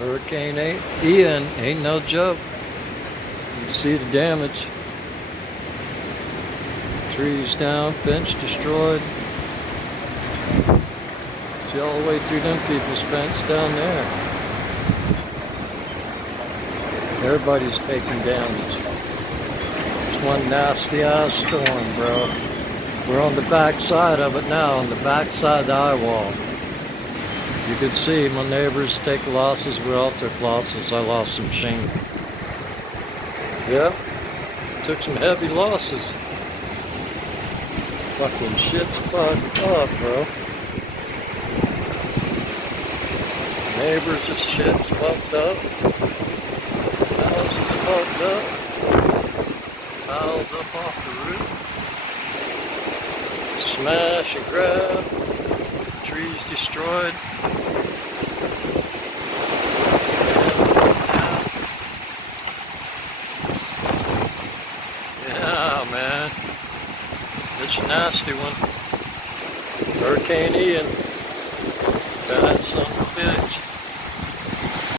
Ian ain't no joke. You see the damage. Trees down, fence destroyed. See all the way through them people's fence down there. Everybody's taking damage. It's one nasty ass storm, bro. We're on the back side of it now, on the back side of the eye wall. You could see my neighbors take losses. We all took losses. I lost some shingle. Yep, took some heavy losses. Fucking shit's fucked up, bro. Neighbors' shit's fucked up. House is fucked up. Tiles up off the roof. Smash and grab. Trees destroyed. Yeah, man. It's a nasty one. Hurricane Ian. Bad son of a bitch.